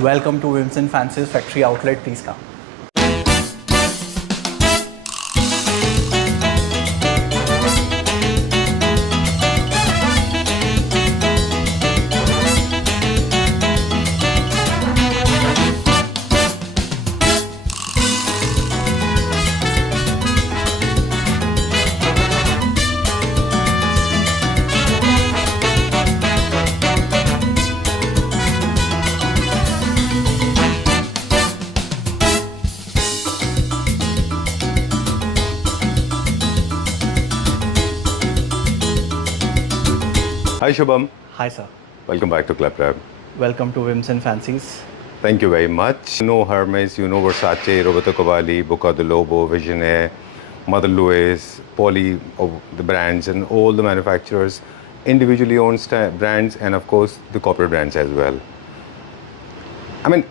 Welcome to Vincent Fancy's factory outlet. Please come. Hi Shubham, Hi, sir. welcome back to ClubRap. Welcome to Vincent Fancy's. Thank you very much. You know Hermes, you know Versace, Roberto Cavalli, Boca de Lobo, Visionaire, Mother Louise, Polly, the brands and all the manufacturers, individually owned brands and of course the corporate brands as well. I mean,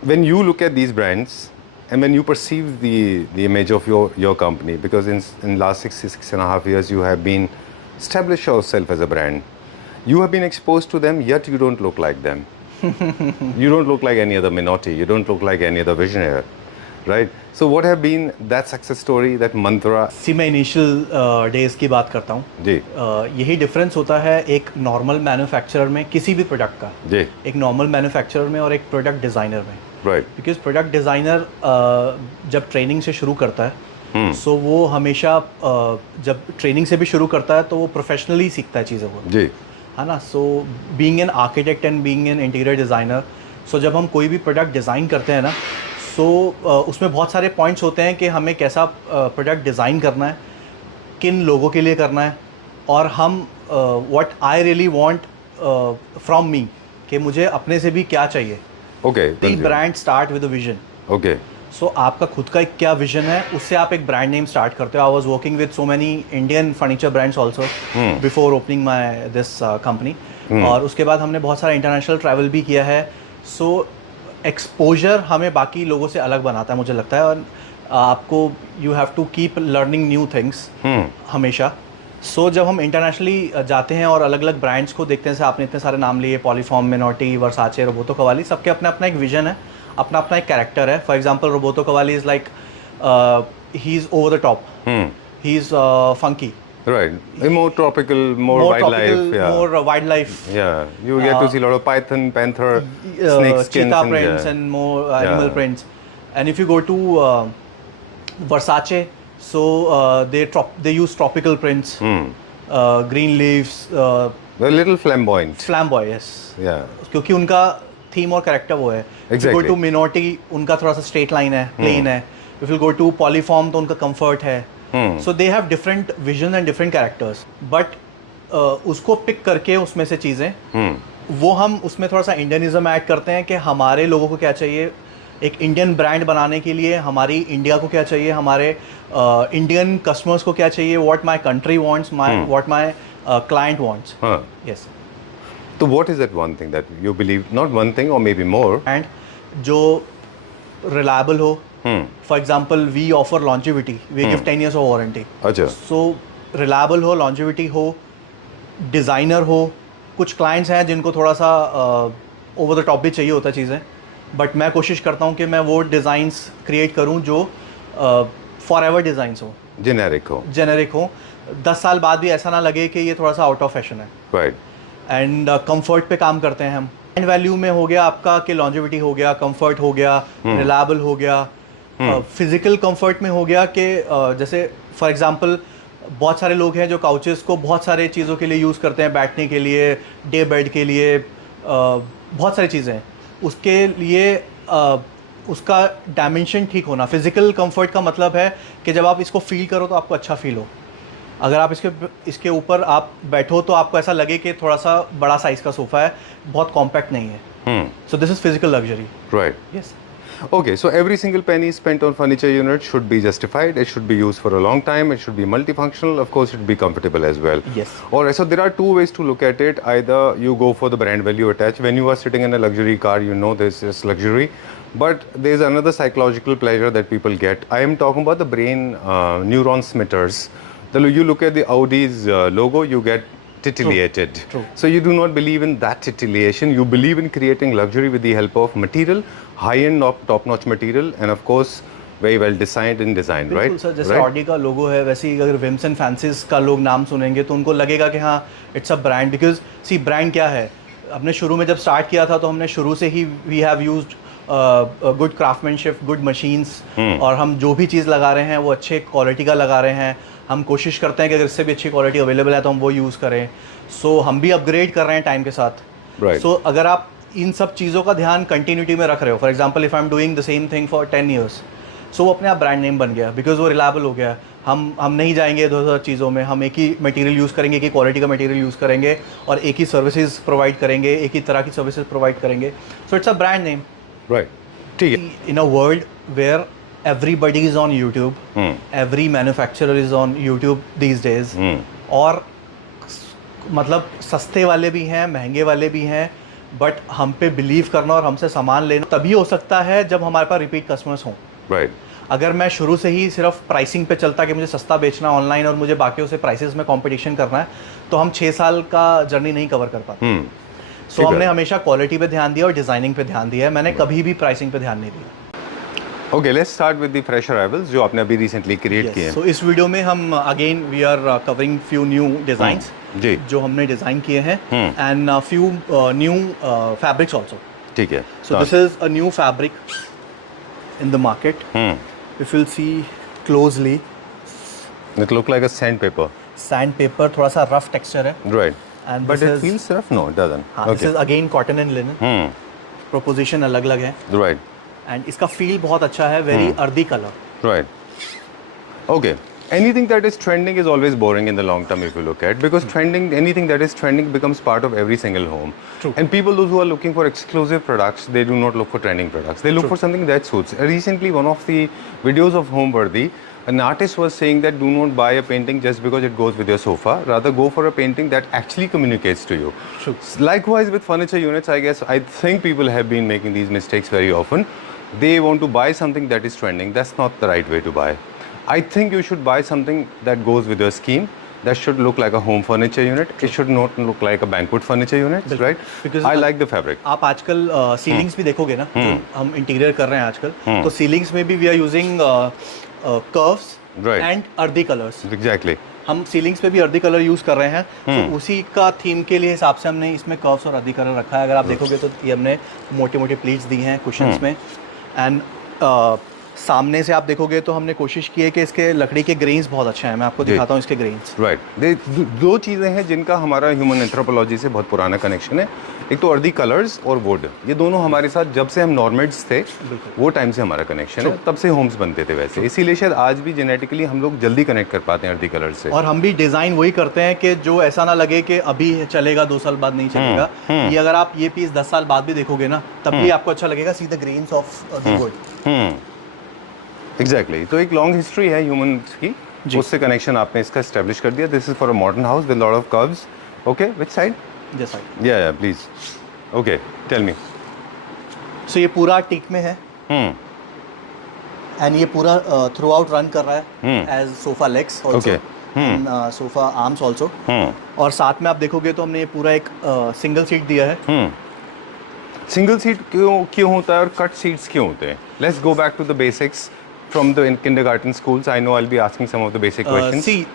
when you look at these brands and when you perceive the image of your company, because in last 6.5 years you have been established yourself as a brand. You have been exposed to them, yet you don't look like them. You don't look like any other Minotti. You don't look like any other Visionaire, right? So what have been that success story, that mantra? मैं initial days की बात करता हूँ जी यही difference होता है एक normal manufacturer में किसी भी प्रोडक्ट का जी एक नॉर्मल मैन्युफैक्चरर में और एक प्रोडक्ट डिज़ाइनर में राइट बिकॉज प्रोडक्ट डिज़ाइनर जब ट्रेनिंग से शुरू करता है सो वो हमेशा जब ट्रेनिंग से भी शुरू करता है तो वो प्रोफेशनली सीखता है चीज़ों को जी है ना. So being an architect and being an interior designer, so जब हम कोई भी प्रोडक्ट डिज़ाइन करते हैं ना, सो उसमें बहुत सारे पॉइंट्स होते हैं कि हमें कैसा प्रोडक्ट डिज़ाइन करना है, किन लोगों के लिए करना है, और हम what I really want from me, कि मुझे अपने से भी क्या चाहिए. Okay the brand start with a vision. Okay so आपका खुद का एक क्या विजन है, उससे आप एक ब्रांड नेम स्टार्ट करते हो. I was working with so many Indian furniture brands also before opening my this company, और उसके बाद हमने बहुत सारा इंटरनेशनल ट्रैवल भी किया है. सो एक्सपोजर हमें बाकी लोगों से अलग बनाता है मुझे लगता है, और आपको you have to keep learning new things हमेशा. सो जब हम इंटरनेशनली जाते हैं और अलग अलग ब्रांड्स को देखते हैं, जैसे आपने इतने सारे नाम लिए, पॉलीफॉर्म, मिनोटी, वर्साचे, रोबोतो कवाली, सबके अपना अपना एक विजन है, अपना अपना एक कैरेक्टर है. For example Roberto Cavalli is like he is over the top, he is funky, right, more tropical, more wildlife, yeah, more wildlife, yeah, you get to see a lot of python, panther, snake skins, cheetah and, prints, yeah. and more animal prints. And if you go to Versace, so they use tropical prints, green leaves, They're a little flamboyant. flamboy, yes, Yeah, क्योंकि उनका theme और character वो है. If you go to Minotti, उनका थोड़ा सा straight line है, plane है. If you go to Polyform, तो उनका कंफर्ट है. So they have different visions and different characters. But उसको पिक करके उसमें से चीज़ें वो हम उसमें थोड़ा सा इंडियनिज्म ऐड करते हैं कि हमारे लोगों को क्या चाहिए, एक इंडियन ब्रांड बनाने के लिए हमारी इंडिया को क्या चाहिए, हमारे इंडियन कस्टमर्स को क्या चाहिए, what my country wants, what my client wants. Yes. so what is that one thing that you believe, not one thing or maybe more, and जो रिलायबल हो. For example we offer longevity, we give 10 years of warranty. अच्छा, so reliable हो, longevity हो, designer हो. कुछ clients हैं जिनको थोड़ा सा ओवर द टॉप भी चाहिए होता है चीज़ें, बट मैं कोशिश करता हूँ कि मैं वो डिज़ाइंस क्रिएट करूँ जो फॉर एवर डिज़ाइंस हो, जेनेरिक हो. 10 साल बाद भी ऐसा ना लगे कि ये थोड़ा सा आउट ऑफ फैशन है. राइट, एंड कंफर्ट पे काम करते हैं हम. एंड वैल्यू में हो गया आपका कि लॉन्जिविटी हो गया, कंफर्ट हो गया, रिलायबल हो गया. फिजिकल कंफर्ट में हो गया कि जैसे फॉर एग्जांपल बहुत सारे लोग हैं जो काउचेस को बहुत सारे चीज़ों के लिए यूज़ करते हैं, बैठने के लिए, डे बेड के लिए, बहुत सारी चीज़ें. उसके लिए उसका डायमेंशन ठीक होना. फिजिकल कंफर्ट का मतलब है कि जब आप इसको फील करो तो आपको अच्छा फील हो. अगर आप इसके ऊपर आप बैठो तो आपको ऐसा लगे कि थोड़ा सा बड़ा साइज़ का सोफ़ा है, बहुत कॉम्पैक्ट नहीं है. सो this is physical luxury. right. Yes. Okay, so every single penny spent on furniture unit should be justified. It should be used for a long time. It should be multifunctional. Of course, it should be comfortable as well. Yes. Alright, so there are two ways to look at it. Either you go for the brand value attached. When you are sitting in a luxury car, you know this is luxury. But there's another psychological pleasure that people get. I am talking about the brain neuron smitters. You look at the Audi's logo, you get titillated. True. So you do not believe in that titillation. You believe in creating luxury with the help of material, high-end, top-notch material, and of course, very well designed and designed, बिल्कुल right? Sir, जैसे Right? Audi का लोगो है वैसे ही अगर whims and fancies का लोग नाम सुनेंगे तो उनको लगेगा कि हाँ it's a brand, because see brand क्या है, हमने शुरू में जब स्टार्ट किया था तो हमने शुरू से ही we have used good craftsmanship, good machines, और हम जो भी चीज़ लगा रहे हैं वो अच्छे क्वालिटी का लगा रहे हैं। हम कोशिश करते हैं कि अगर इससे भी अच्छी क्वालिटी अवेलेबल है तो हम वो यूज़ करें। सो हम भी अपग्रेड कर रहे हैं टाइम के साथ। Right. सो अगर आप इन सब चीज़ों का ध्यान कंटिन्यूटी में रख रहे हो, for example if I am doing the same thing for 10 years, so वो अपने आप ब्रांड नेम बन गया, बिकॉज वो रिलायबल हो गया। हम नहीं जाएंगे 2,000 चीज़ों में, हम एक ही मटेरियल यूज़ करेंगे, एक ही क्वालिटी का मटेरियल यूज़ करेंगे और एक ही सर्विसेज प्रोवाइड करेंगे, एक ही तरह की सर्विसेज प्रोवाइड करेंगे। So it's a brand name. Right. ठीक है। In a world where everybody is on YouTube, every manufacturer is on YouTube these days, और मतलब सस्ते वाले भी हैं, महंगे वाले भी हैं, बट हम पे बिलीव करना और हमसे सामान लेना तभी हो सकता है जब हमारे पास रिपीट कस्टमर्स हों। Right. अगर मैं शुरू से ही सिर्फ प्राइसिंग पे चलता कि मुझे सस्ता बेचना ऑनलाइन और मुझे बाकियों से प्राइसेस में कंपटीशन करना है, तो हम 6 साल का जर्नी नहीं कवर कर पाते। सो ठीक है। हमने हमेशा क्वालिटी पे ध्यान दिया और डिज़ाइनिंग पे ध्यान दिया है, मैंने कभी भी प्राइसिंग पे ध्यान नहीं दिया। Okay, let's start with the fresh arrivals जो आपने अभी recently create किए हैं। सो इस वीडियो में हम again we are covering few new designs जी। जो हमने डिज़ाइन किए हैं, and few new fabrics also. ठीक है। So this is a new fabric in the market. If you'll see closely, It look like a sandpaper. sandpaper, थोड़ा सा rough texture है, Right. and But this it is feels rough? No, it doesn't. हाँ, this Okay. is again cotton and linen. Proposition अलग अलग है, Right. and इसका feel बहुत अच्छा है, very earthy color. Right. Okay. Anything that is trending is always boring in the long term if you look at, because anything that is trending becomes part of every single home. True. And people, those who are looking for exclusive products, they do not look for trending products. They look for something that suits. Recently, one of the videos of Homeworthy, an artist was saying that do not buy a painting just because it goes with your sofa. Rather, go for a painting that actually communicates to you. True. Likewise with furniture units, I think people have been making these mistakes very often. They want to buy something that is trending. That's not the right way to buy. I think you should buy something that goes with your scheme. That should look like a home furniture unit. It should not look like a banquet furniture unit, right? Because I like the fabric. आप आजकल ceilings भी देखोगे ना, जो हम interior कर रहे हैं आजकल, तो सीलिंग्स में भी we are using curves Right. And earthy colours. Exactly. हम सीलिंग्स पे भी अर्दी कलर यूज कर रहे हैं, तो उसी का थीम के लिए हिसाब से हमने इसमें कर्व्स और अर्दी कलर रखा है। अगर आप देखोगे तो ये हमने मोटे मोटे प्लीट्स दी हैं कुशन्स में, एंड सामने से आप देखोगे तो हमने कोशिश की है कि इसके लकड़ी के ग्रेन्स बहुत अच्छे हैं। मैं आपको जी। दिखाता हूँ इसके ग्रेन्स। राइट। दो चीज़ें हैं जिनका हमारा ह्यूमन एंथ्रोपोलॉजी से बहुत पुराना कनेक्शन है। एक तो अर्दी कलर्स और वुड, ये दोनों हमारे साथ जब से हम नॉर्मेड्स थे वो टाइम से हमारा कनेक्शन है, तब से होम्स बनते थे वैसे, इसीलिए शायद आज भी जेनेटिकली हम लोग जल्दी कनेक्ट कर पाते हैं अर्दी कलर्स से। और हम भी डिज़ाइन वही करते हैं कि जो ऐसा ना लगे कि अभी चलेगा 2 साल बाद नहीं चलेगा। ये अगर आप ये पीस 10 साल बाद भी देखोगे ना, तब भी आपको अच्छा लगेगा। See the grains of the wood. Exactly. तो एक लॉन्ग हिस्ट्री है ह्यूमंस की, उससे कनेक्शन आपने इसका एस्टेब्लिश कर दिया। This is for a modern house with lot of curves. Okay, which side? जैसा या please. Okay, tell me. So ये पूरा टीक में है, एंड ये पूरा थ्रू आउट रन कर रहा है as sofa legs Okay. Sofa arms also. और साथ में आप देखोगे तो हमने ये पूरा एक सिंगल सीट दिया है। सिंगल सीट क्यों होता है और कट सीट्स क्यों होते हैं? Let's go back to the basics from the kindergarten schools. I know I will be asking some of the basic questions. See,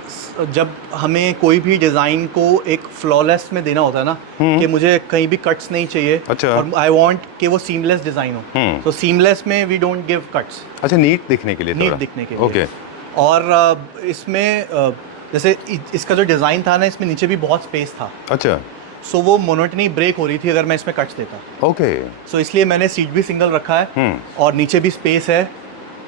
जब हमें कोई भी डिज़ाइन को एक फ्लॉलेस में देना होता है ना, कि मुझे कहीं भी कट्स नहीं चाहिए, अच्छा। और आई वांट कि वो सीमलेस डिज़ाइन हो, तो सीमलेस में वी डोंट गिव कट्स। अच्छा, नीट दिखने के लिए, नीट दिखने के लिए। ओके। और इसमें जैसे इसका जो डिज़ाइन था ना, इसमें नीचे भी बहुत स्पेस था, अच्छा। सो वो मोनोटनी ब्रेक हो रही थी अगर मैं इसमें कट्स देता। ओके। सो इसलिए मैंने सीट भी सिंगल रखा है और नीचे भी स्पेस है,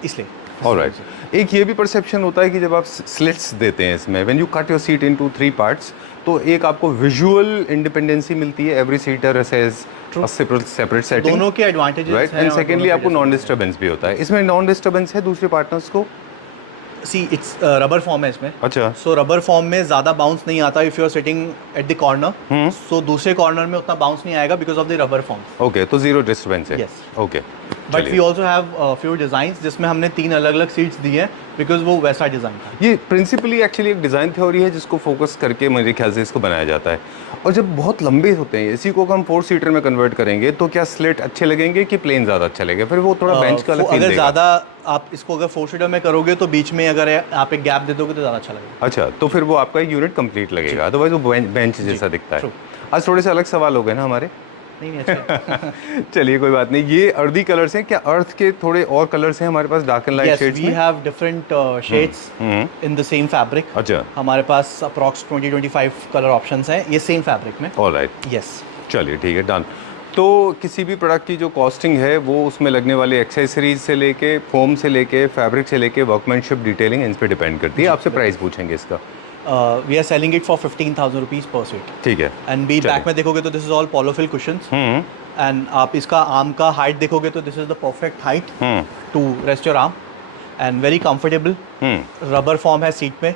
इसलिए। ऑलराइट। एक ये भी परसेप्शन होता है कि जब आप स्लिट्स देते हैं इसमें, when you cut your seat into 3 parts, तो एक आपको विजुअल इंडिपेंडेंसी मिलती है। Every seater has a separate setting. दोनों के एडवांटेजेस राइट। हैं। एंड और सेकेंडली दोनों आपको के नॉन डिस्टर्बेंस भी होता है। इसमें नॉन डिस्टर्बेंस है दूसरे पार्टनर्स को? सी, इट्स रबर फॉर्म है इसमें। अच्छा। सो रबर फॉर्म में ज़्यादा बाउंस नहीं आता if you are sitting at the corner. So दूसरे कॉर्नर में उतना बाउंस नहीं आएगा because of the rubber foam. Okay, तो जीरो डिस्टर्बेंस है। Yes. Okay. But we also have few designs जिसमें हमने 3 अलग अलग सीट्स दी हैं, बिकॉज वो वैसा डिज़ाइन था। ये प्रिंसिपली एक्चुअली एक डिज़ाइन थ्योरी है जिसको फोकस करके मेरे ख्याल से इसको बनाया जाता है। और जब बहुत लंबे होते हैं इसी को हम 4 सीटर में कन्वर्ट करेंगे तो क्या स्लिट अच्छे लगेंगे कि प्लेन ज़्यादा अच्छा लगेगा? फिर वो थोड़ा बेंच का अलग फील अगर देगा। ज़्यादा आप इसको अगर 4 सीटर में करोगे तो बीच में अगर आप एक गैप दे दोगे तो ज़्यादा अच्छा लगेगा। अच्छा, तो फिर वो आपका एक यूनिट कंप्लीट लगेगा, अदरवाइज वो बेंच जैसा दिखता है। आज थोड़े से अलग सवाल हो गए ना हमारे। नहीं अच्छा। चलिए कोई बात नहीं। ये अर्दी कलर्स हैं, क्या अर्थ के थोड़े और कलर्स हैं हमारे पास dark and light Yes, shades we में? have different shades in the same fabric. अच्छा, हमारे पास अप्रॉक्स 20-25 कलर ऑप्शंस हैं ये सेम फैब्रिक में। ऑलराइट, यस चलिए ठीक है, डन। तो किसी भी प्रोडक्ट की जो कॉस्टिंग है वो उसमें लगने वाले एक्सेसरीज से लेके, फोम से लेके, फैब्रिक से लेके, वर्कमैनशिप, डिटेलिंग, इन पे डिपेंड करती है। आपसे प्राइस पूछेंगे इसका। We are selling it for 15,000 rupees पर सीट। ठीक है। एंड बी बैक में देखोगे तो this is all polyfill cushions. And आप इसका आर्म का हाइट देखोगे तो this is the perfect height to rest your arm and very comfortable. Rubber foam है सीट में,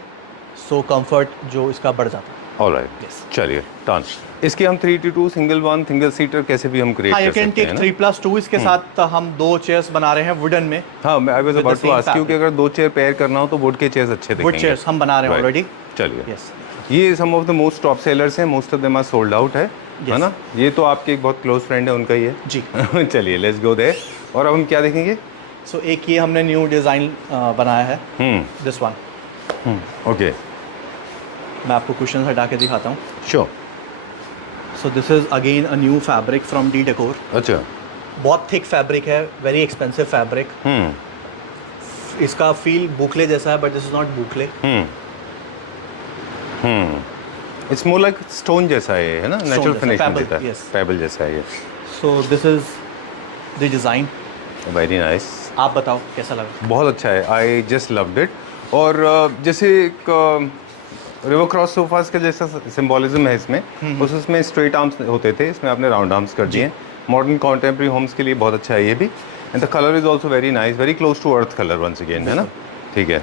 सो कंफर्ट जो इसका बढ़ जाता है। Alright, Yes. चलिए डन। इसके हम 3-2 सिंगल वन, सिंगल सीटर कैसे भी हम क्रिएट हाँ, कर यू कैन सकते टेक हैं ना? 3+2। इसके साथ हम 2 चेयर्स बना रहे हैं वुडन में। हाँ, मैं I was With the about to same ask you कि अगर 2 चेयर पेयर करना हो तो वुड के चेयर्स अच्छे दिखेंगे। वुड चेयर्स हम बना रहे हैं Right. ऑलरेडी। चलिए। यस ये some of the most top sellers हैं, most of them are sold out है Yes. ना? ये तो आपके एक बहुत क्लोज फ्रेंड है, उनका ही है जी। चलिए लेट्स गो देयर। और अब हम क्या देखेंगे? सो एक ये हमने न्यू डिज़ाइन बनाया है, दिस वन। ओके, मैं आपको क्वेश्चन हटा के दिखाता हूँ। Sure. So this is again a new fabric from D Decor. अच्छा, बहुत थिक फैब्रिक है, वेरी एक्सपेंसिव फैब्रिक। इसका फील बुकले जैसा है but this is not boucle. It's more like stone जैसा है ना? नेचुरल जैसा, फिनिश में pebble, देता है, yes. पेबल जैसा है ये। सो this is the design. Very nice, आप बताओ कैसा लगा? बहुत अच्छा है, आई जस्ट लव्ड इट। और जैसे एक रिवर क्रॉस सोफास का जैसा सिंबॉलिज्म है इसमें, उसमें स्ट्रेट आर्म्स होते थे, इसमें आपने राउंड आर्म्स कर दिए। मॉडर्न कॉन्टेम्प्रेरी होम्स के लिए बहुत अच्छा है ये भी। And the colour is also very nice, very close to earth colour once again, है ना? ठीक है,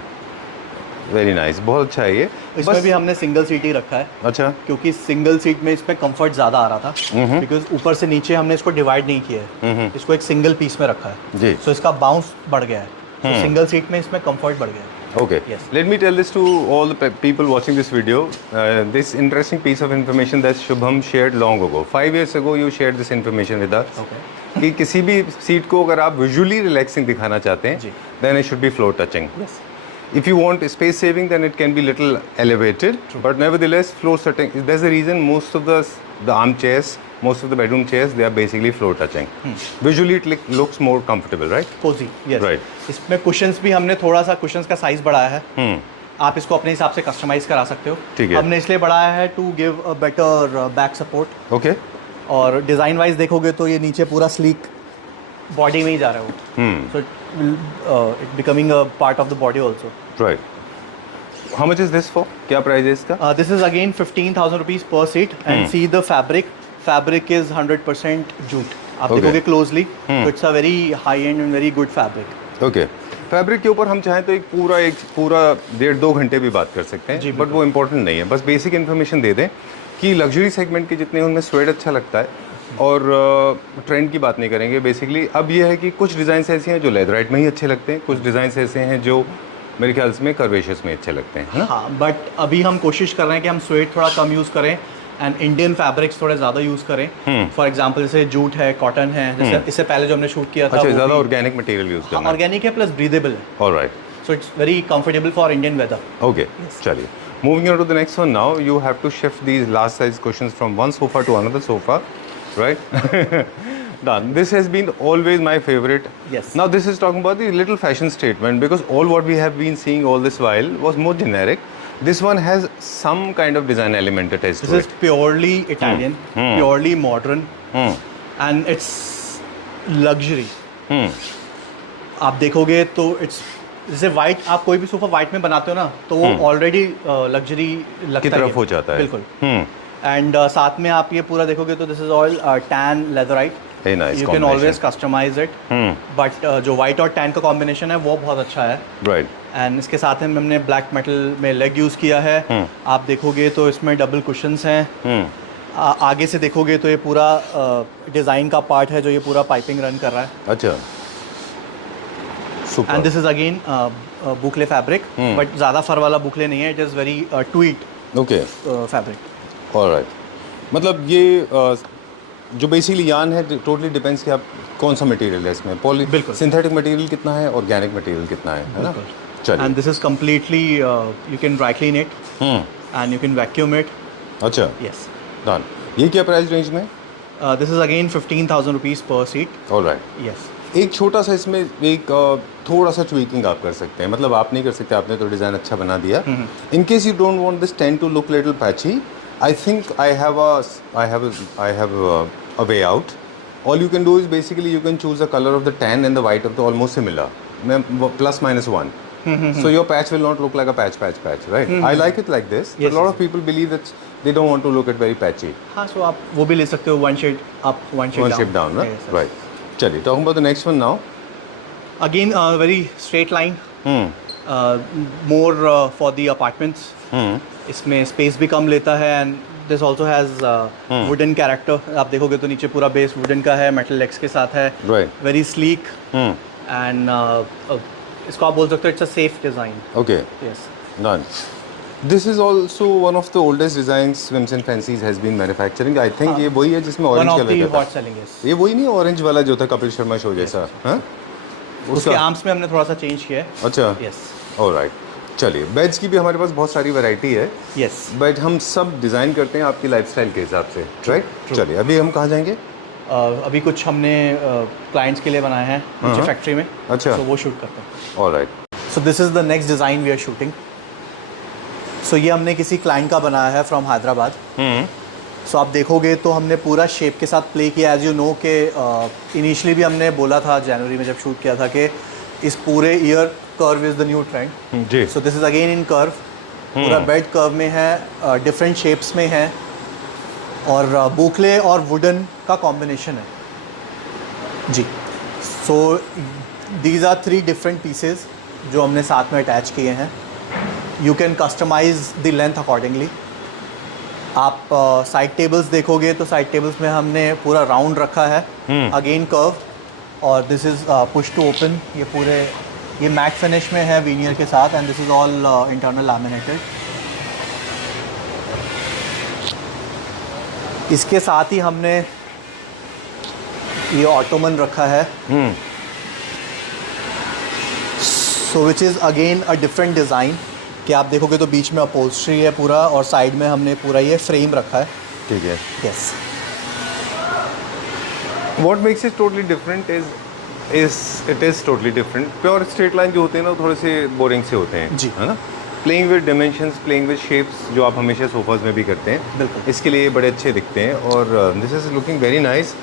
वेरी नाइस, बहुत अच्छा है ये। इसमें भी हमने सिंगल सीट ही रखा है। अच्छा, क्योंकि सिंगल सीट में इसमें कंफर्ट ज़्यादा आ रहा था, बिकॉज ऊपर से नीचे हमने इसको डिवाइड नहीं किया है, इसको एक सिंगल पीस में रखा है जी। सो इसका बाउंस बढ़ गया है। तो सिंगल सीट में इसमें कंफर्ट बढ़ गया है। Okay. Yes. Let me tell this to all the people watching this video. This interesting piece of information that Shubham shared long ago. 5 years ago, you shared this information with us. Okay. कि किसी भी seat को अगर आप visually relaxing दिखाना चाहते हैं, जी। then it should be floor touching. Yes. If you want space saving, then it can be little elevated. But nevertheless, floor touching. There's a reason most of the armchairs, most of the bedroom chairs, they are basically floor touching. Visually, it looks more comfortable, right? Cosy, yes. Right. इसमें cushions भी हमने थोड़ा सा cushions का size बढ़ाया है। आप इसको अपने हिसाब से कस्टमाइज करा सकते हो। ठीक है। हमने इसलिए बढ़ाया है to give a better back support. Okay. और डिज़ाइन वाइज देखोगे तो ये नीचे पूरा स्लीक बॉडी में ही जा रहा है वो। So it becoming a part of the body also. Right. How much is this for? क्या प्राइस है इसका? This is again 15,000 rupees per seat and see the fabric is 100% jute. आप Okay. देखोगे क्लोजली तो it's a very high and and very good fabric. Okay, fabric के ऊपर हम चाहें तो एक पूरा 1.5-2 घंटे भी बात कर सकते जी, हैं, बट वो इम्पोर्टेंट नहीं है। बस बेसिक इन्फॉर्मेशन दे दें कि लग्जरी सेगमेंट के जितने उनमें स्वेड अच्छा लगता है, और ट्रेंड की बात नहीं करेंगे बेसिकली। अब ये है कि कुछ डिज़ाइंस ऐसे हैं जो लेदराइट में ही अच्छे लगते हैं, कुछ डिज़ाइंस ऐसे हैं जो मेरे ख्याल से कर्वेशियस में अच्छे लगते हैं, है ना? हाँ, बट अभी हम कोशिश कर रहे हैं कि हम स्वेट थोड़ा कम यूज़ करें एंड इंडियन फैब्रिक्स थोड़े ज़्यादा यूज़ करें। फॉर एग्जांपल जैसे जूट है, कॉटन है, जैसे इससे पहले जो हमने शूट किया था अच्छा, ज़्यादा ऑर्गेनिक मटेरियल यूज़ करना है। ऑर्गेनिक है प्लस ब्रीदेबल है, alright, so it's very comfortable for Indian weather. Okay, चलिए moving on to the next one now. You have to shift these last size questions from one sofa to another sofa, right? Done. This has been always my favorite. Yes. Now this is talking about the little fashion statement, because all what we have been seeing all this while was more generic. This one has some kind of design element attached This to is it. purely Italian, purely modern, and it's luxury. आप देखोगे तो it's जैसे white, आप कोई भी sofa white में बनाते हो ना तो वो ऑलरेडी लग्जरी लगता की तरफ हो जाता है। बिल्कुल। एंड साथ में आप ये पूरा देखोगे तो this is all tan leatherette. Very nice you can combination. Always customise it, but जो वाइट और टैन का कॉम्बिनेशन है वो बहुत अच्छा है। Right. एंड इसके साथ में हमने ब्लैक मेटल में लेग यूज़ किया है। आप देखोगे तो इसमें डबल कुशंस हैं। आगे से देखोगे तो ये पूरा डिज़ाइन का पार्ट है जो ये पूरा पाइपिंग रन कर रहा है। अच्छा, Super. And this is again boucle fabric, but ज़्यादा फर वाला बुकले नहीं है, it is very tweed okay, fabric. Alright. मतलब ये जो बेसिकली यान है टोटली डिपेंड्स कि आप कौन सा मटेरियल है इसमें, पॉली बिल्कुल। सिंथेटिक मटेरियल कितना है, ऑर्गेनिक मटेरियल कितना है ना। चलिए। And this is completely you can dry clean it and you can vacuum it. अच्छा, यस, डन। ये क्या प्राइस रेंज में? दिस इज अगेन 15,000 रुपीज़ पर सीट। ऑलराइट। यस, एक छोटा सा इसमें एक थोड़ा सा ट्वीकिंग आप कर सकते हैं, मतलब आप नहीं कर सकते, आपने तो डिज़ाइन अच्छा बना दिया। In case you don't want this tent to look little patchy, I think I have a way out. All you can do is basically you can choose the color of the tan and the white of the almost similar, plus minus one. So your patch will not look like a patch, right? I like it like this. But Yes, a lot of people believe that they don't want to look it very patchy. हाँ, सो आप वो भी ले सकते हो, one shade up one shade One shape down, right? Yes, yes. Right. चलिए, talking about the next one now. Again, very straight line, more for the apartments. इसमें space भी कम लेता है and this also has wooden character. आप देखोगे तो नीचे पूरा बेस वुडन का है, मेटल लेग्स के साथ है, Right. वेरी स्लीक एंड इसको आप बोल सकते हो it's a safe design. Okay. Yes, Done. This is also one of the oldest designs Swims and Fancies has been manufacturing. I think ये वही है जिसमें one orange of colour the का हॉट था। Selling is. ये वही नहीं, orange वाला जो था कपिल शर्मा शो जैसा, हाँ? उसके आर्म्स में हमने थोड़ा सा चेंज किया है। अच्छा, यस, ऑलराइट। चलिए, बेड्स की भी हमारे पास बहुत सारी वैरायटी है, यस। बट हम सब डिज़ाइन करते हैं आपकी लाइफस्टाइल के हिसाब से, राइट? चलिए, अभी हम कहाँ जाएंगे? अभी कुछ हमने क्लाइंट्स के लिए बनाए हैं नीचे फैक्ट्री में। अच्छा। तो वो शूट करते हैं। Alright. So this is the next design we are shooting. So ये हमने किसी क्लाइंट का बनाया है फ्रॉम हैदराबाद। सो आप देखोगे तो हमने पूरा शेप के साथ प्ले किया। एज यू नो के इनिशियली भी हमने बोला था जनवरी में जब शूट किया था कि इस पूरे year curve is the new trend. जी। So this is again in curve, पूरा बेड कर्व में है, डिफरेंट शेप्स में है और बुकले और वुडन का कॉम्बिनेशन है जी। So these are 3 different pieces जो हमने साथ में अटैच किए हैं। You can customise the length accordingly. आप साइड टेबल्स देखोगे तो साइड टेबल्स में हमने पूरा राउंड रखा है, अगेन कर्व, और this is push to open. ये पूरे ये मैट फिनिश में है वीनियर के साथ and this is all internal laminated. इसके साथ ही हमने ये ऑटोमन रखा है, so which is again a different design कि आप देखोगे तो बीच में अपहोल्स्ट्री है पूरा और साइड में हमने पूरा ये फ्रेम रखा है। ठीक है। Yes, What makes it totally different is it is totally different. Pure straight line जो होते हैं ना, थोड़े से बोरिंग से होते हैं जी। है ना। Playing with dimensions, playing with shapes, जो आप हमेशा सोफाज में भी करते हैं, बिल्कुल। इसके लिए बड़े अच्छे दिखते हैं। और this is looking very nice.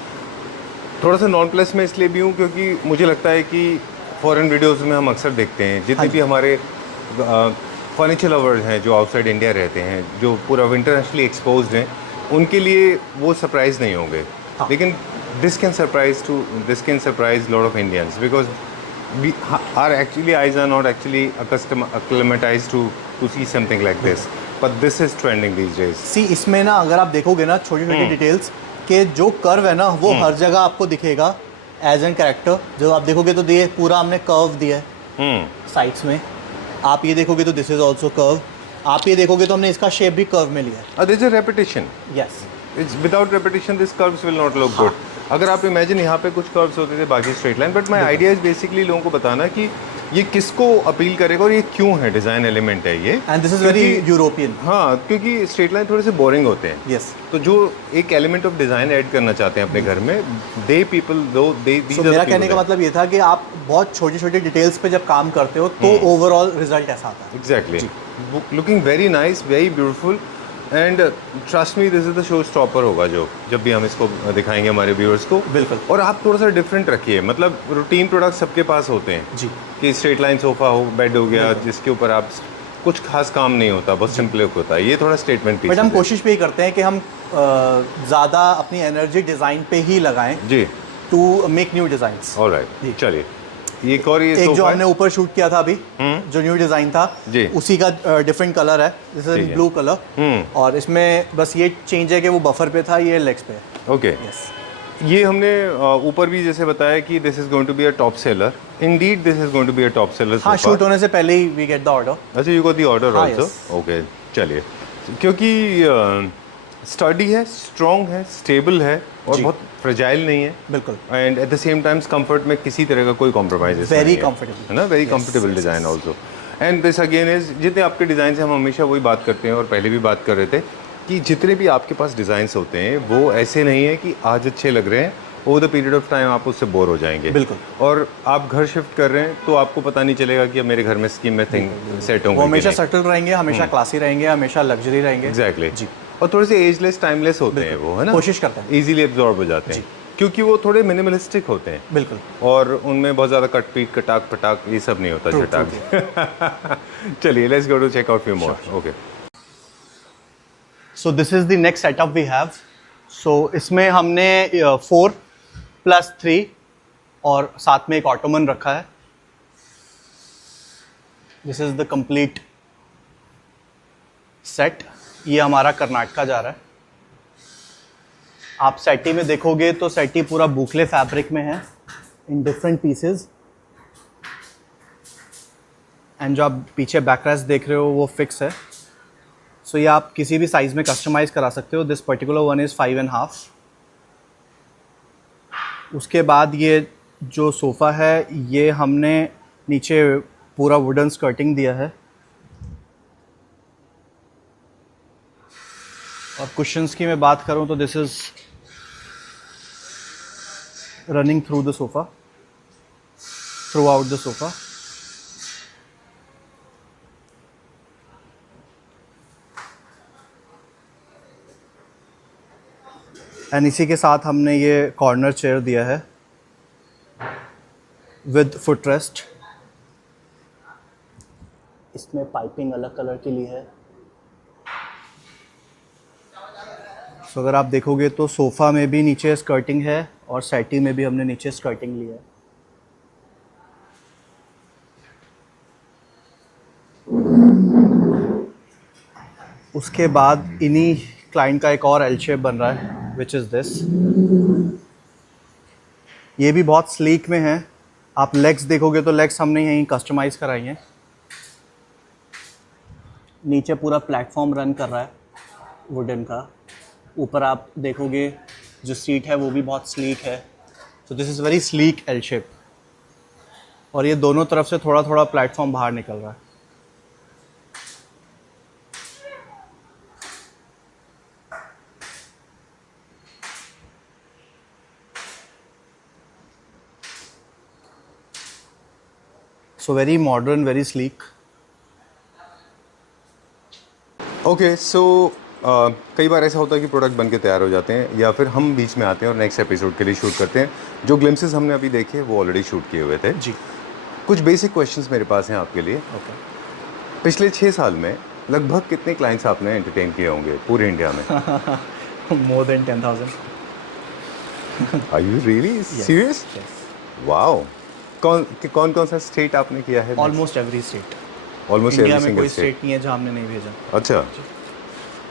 थोड़ा सा नॉन प्लस में इसलिए भी हूँ क्योंकि मुझे लगता है कि फॉरेन वीडियोज़ में हम अक्सर देखते हैं, जितने भी हमारे फर्नीचर लवर्स हैं जो आउटसाइड इंडिया रहते हैं, जो पूरा इंटरनेशनली एक्सपोज्ड हैं, उनके लिए वो सरप्राइज़ नहीं होंगे। लेकिन this can surprise lot of Indians because our eyes are not actually acclimatized to see something like this, but this is trending these days. सी इसमें ना अगर आप देखोगे ना छोटी छोटी डिटेल्स के जो कर्व है ना वो हर जगह आपको दिखेगा एज एन कैरेक्टर। जो आप देखोगे तो ये पूरा हमने कर्व दिया है साइड्स में। आप ये देखोगे तो दिस इज ऑल्सो कर्व। आप ये देखोगे तो हमने इसका शेप भी कर्व में लिया है। There's a repetition. Yes, It's without repetition, these curves will not look good. अगर आप इमेजिन यहाँ पे कुछ कर्व्स होते थे बाकी straight line, but my idea is basically लोगों को बताना कि ये किसको अपील करेगा और ये क्यों है, डिज़ाइन एलिमेंट है ये। And this is very European. हाँ, क्योंकि स्ट्रेट लाइन थोड़े से बोरिंग होते हैं। यस, तो जो एक एलिमेंट ऑफ डिज़ाइन ऐड करना चाहते हैं अपने घर में, दे पीपल दो दे मेरा कहने का मतलब ये था कि आप बहुत छोटी छोटी डिटेल्स पे जब काम करते हो तो ओवरऑल रिजल्ट ऐसा आता है। Exactly, looking very nice, very beautiful, and trust me this is the show stopper होगा जो जब भी हम इसको दिखाएंगे हमारे व्यूअर्स को। बिल्कुल। और आप थोड़ा सा डिफरेंट रखिए, मतलब रूटीन प्रोडक्ट सबके पास होते हैं जी, कि स्ट्रेट लाइन सोफा हो, बेड हो गया, जिसके ऊपर आप कुछ खास काम नहीं होता, बहुत सिंपल होता है। ये थोड़ा स्टेटमेंट पीस। बट हम कोशिश भी करते हैं कि हम ज़्यादा अपनी एनर्जी डिज़ाइन पे ही लगाएं जी, to make new designs. Alright, चलिए ये एक और ये एक जो सोफा हमने ऊपर शूट किया था अभी, जो न्यू डिज़ाइन था जी, उसी का डिफरेंट कलर है, दिस इज ब्लू कलर। और इसमें बस ये चेंज है कि वो बफर पे था, ये लेग्स पे है। ओके। यस, ये हमने ऊपर भी जैसे बताया कि this is going to be a top seller, indeed this is going to be a top seller. हाँ, शूट होने से पहले ही वी गेट द ऑर्डर। अच्छा, यू गॉट द ऑर्डर हाँ, आल्सो। yes. ओके, चलिए, क्योंकि स्टडी है, स्ट्रॉन्ग है, स्टेबल है और जी। बहुत फ्रेजाइल नहीं है। बिल्कुल। And at the same times comfort में किसी तरह का कोई कॉम्प्रोमाइज Very comfortable. है ना, very Yes, comfortable yes, design yes. Also. And this again is, जितने आपके डिज़ाइन से हम हमेशा वही बात करते हैं और पहले भी बात कर रहे थे कि जितने भी आपके पास डिज़ाइंस होते हैं वो ऐसे नहीं है कि आज अच्छे लग रहे हैं, over the period of time आप उससे बोर हो जाएंगे। बिल्कुल। और आप घर शिफ्ट कर रहे हैं तो आपको पता नहीं चलेगा कि अब मेरे घर में स्कीम में थिंग सेट होंगे। वो हमेशा सटल रहेंगे, हमेशा क्लासी रहेंगे, हमेशा लग्जरी रहेंगे। एग्जैक्टली जी। और थोड़े से एजलेस, टाइमलेस होते हैं वो, है ना, कोशिश करते हैं। इजीली एब्जॉर्ब हो जाते हैं क्योंकि वो थोड़े मिनिमलिस्टिक होते हैं। बिल्कुल। और उनमें बहुत ज़्यादा कटपीट, कटाक पटाक ये सब नहीं होता। चटाक। चलिए, let's go to check out few more. Okay, so this is the next setup we have. So इसमें हमने 4+3 और साथ में एक ऑटोमन रखा है। This is the complete set. ये हमारा कर्नाटका जा रहा है। आप सेटी में देखोगे तो सेटी पूरा बुकले फैब्रिक में है, इन डिफरेंट पीसेस। एंड जो आप पीछे बैकरेस्ट देख रहे हो वो फिक्स है। सो ये आप किसी भी साइज में कस्टमाइज करा सकते हो। This particular one is 5.5। उसके बाद ये जो सोफ़ा है ये हमने नीचे पूरा वुडन स्कर्टिंग दिया है और कुशन्स की मैं बात करूं तो this is running through the sofa, through out the sofa. And इसी के साथ हमने ये कॉर्नर चेयर दिया है विद फुटरेस्ट। इसमें पाइपिंग अलग कलर की ली है। सो अगर आप देखोगे तो सोफ़ा में भी नीचे स्कर्टिंग है और सेटी में भी हमने नीचे स्कर्टिंग ली है। उसके बाद इन्हीं क्लाइंट का एक और एल शेप बन रहा है विच इज़ दिस। ये भी बहुत स्लीक में है। आप लेग्स देखोगे तो लेग्स हमने यहीं कस्टमाइज़ कराई हैं। नीचे पूरा प्लेटफॉर्म रन कर रहा है वुडन का। ऊपर आप देखोगे जो सीट है वो भी बहुत स्लीक है। सो this is very sleek L shape. और ये दोनों तरफ से थोड़ा थोड़ा प्लेटफॉर्म बाहर निकल रहा है। So very modern, very sleek. Okay, so कई बार ऐसा होता है कि प्रोडक्ट बन के तैयार हो जाते हैं या फिर हम बीच में आते हैं और नेक्स्ट एपिसोड के लिए शूट करते हैं। जो ग्लिम्सेस हमने अभी देखे वो ऑलरेडी शूट किए हुए थे। जी। कुछ बेसिक क्वेश्चंस मेरे पास हैं आपके लिए। ओके। पिछले 6 साल में लगभग कितने क्लाइंट्स आपने एंटरटेन किए होंगे पूरे इंडिया में? More than 10,000। Are you really serious? Wow. कौन कौन सा स्टेट आपने किया है? Almost every state. Almost India every में सिंगल कोई स्टेट। स्टेट नहीं है जहाँ हमने नहीं भेजा। अच्छा,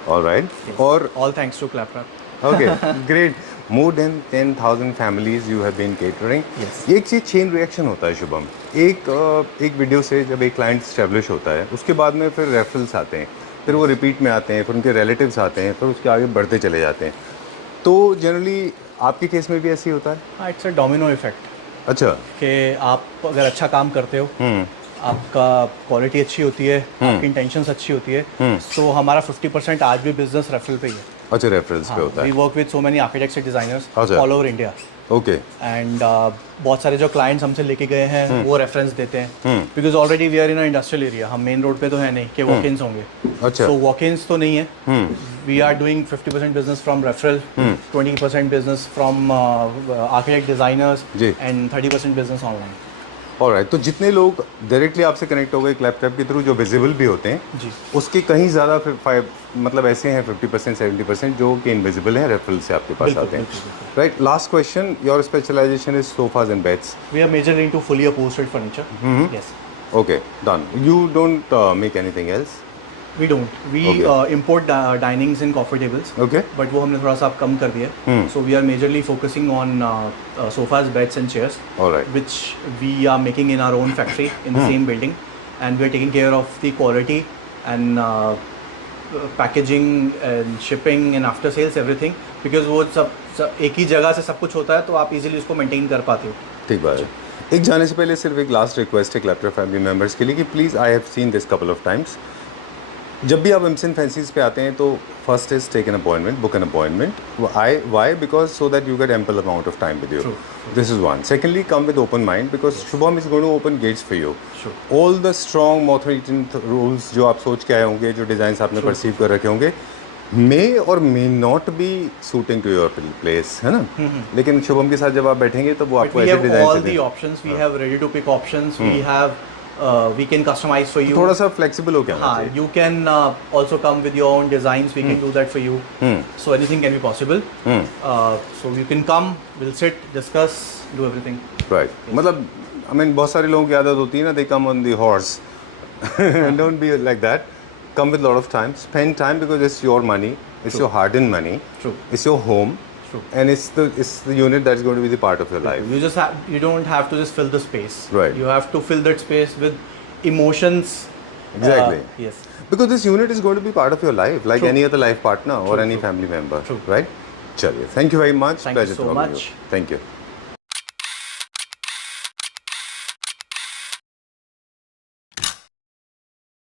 ऑलराइट। और all thanks to Claprap. Okay, great. More than 10,000 families you have been catering. Yes. एक चीज़ चेन रिएक्शन होता है शुभम। एक वीडियो से जब एक क्लाइंट स्टैब्लिश होता है उसके बाद में फिर रेफरल्स आते हैं, फिर वो रिपीट में आते हैं, फिर उनके रिलेटिव्स आते हैं, फिर उसके आगे बढ़ते चले जाते हैं। तो जनरली आपके केस में भी ऐसे ही होता है? हाँ, इट्स अ डोमिनो इफेक्ट अच्छा। कि आप अगर अच्छा काम करते हो, आपका क्वालिटी अच्छी होती है, आपकी इंटेंशंस अच्छी होती है, तो हमारा 50% आज भी बिजनेस रेफरल पे ही है। अच्छा, रेफरेंस पे होता वी है। Work with so many architects and designers अच्छा। All over India. Okay. And बहुत सारे जो क्लाइंट्स हमसे लेके गए हैं वो रेफरेंस देते हैं because already we are in industrial area. हम मेन रोड पे तो है नहीं कि वॉक इन्स होंगे। अच्छा। सो वॉक इन्स तो नहीं है। We are doing 50% business from referral, 20% business from architect designers जी। And 30% business online. ऑलराइट, तो जितने लोग डायरेक्टली आपसे कनेक्ट हो गए क्लैपटॉप के थ्रू जो विजिबल भी होते हैं जी। उसके कहीं ज़्यादा मतलब ऐसे हैं 50% 70% जो कि इनविजिबल हैं, रेफरल से आपके पास बिल्कुल, आते हैं। बिल्कुल, right, last question, your specialization is sofas and beds. We are majored into fully upholstered furniture. Yes. Okay, done. You don't make anything else? We don't. We Okay. import dinings in coffee tables. Okay. But वो हमने थोड़ा सा अब कम कर दिया. So we are majorly focusing on sofas, beds and chairs. All right. Which we are making in our own factory in the same building, and we are taking care of the quality and packaging and shipping and after sales everything, because वो सब एक ही जगह से सब कुछ होता है, तो आप easily उसको maintain कर पाते हो. ठीक बात है. एक जाने से पहले सिर्फ एक लास्ट रिक्वेस्ट है क्लैप्टर फैमिली मेम्बर्स के लिए कि please, I have seen this couple of times, जब भी आप एमसन फैंसीज पे आते हैं तो first is take an appointment, book an appointment. Why? Because so that you get ample amount of time with you. This is one. Secondly, come with open mind, because Shubham is going to open gates for you. All the strong motherwritten rules जो आप सोच के आए होंगे, जो design आपने perceive कर रखे होंगे, मे और may not be suiting to your place, है ना. लेकिन शुभम के साथ जब आप बैठेंगे तो वो आपको ऐसे design all the options. We have ready to pick options. We have we can customize for you. थोड़ा सा फ्लेक्सिबल हो क्या. हाँ, you can also come with your own designs. We can do that for you. So anything can be possible. So you can come. We'll sit, discuss, do everything. Right. मतलब I mean बहुत सारे लोगों की आदत होती है ना, they come on the horse. Don't be like that. Come with a lot of time. Spend time, because it's your money. It's your hard-earned money. True. It's your home. True. And it's the unit that's going to be the part of your life. You don't have to just fill the space. Right. You have to fill that space with emotions. Exactly. Yes. Because this unit is going to be part of your life, like True. any other life partner or any family member. True. Right? Chaliye. Thank you very much. Thank you Pleasure so talking to much. you. Thank you.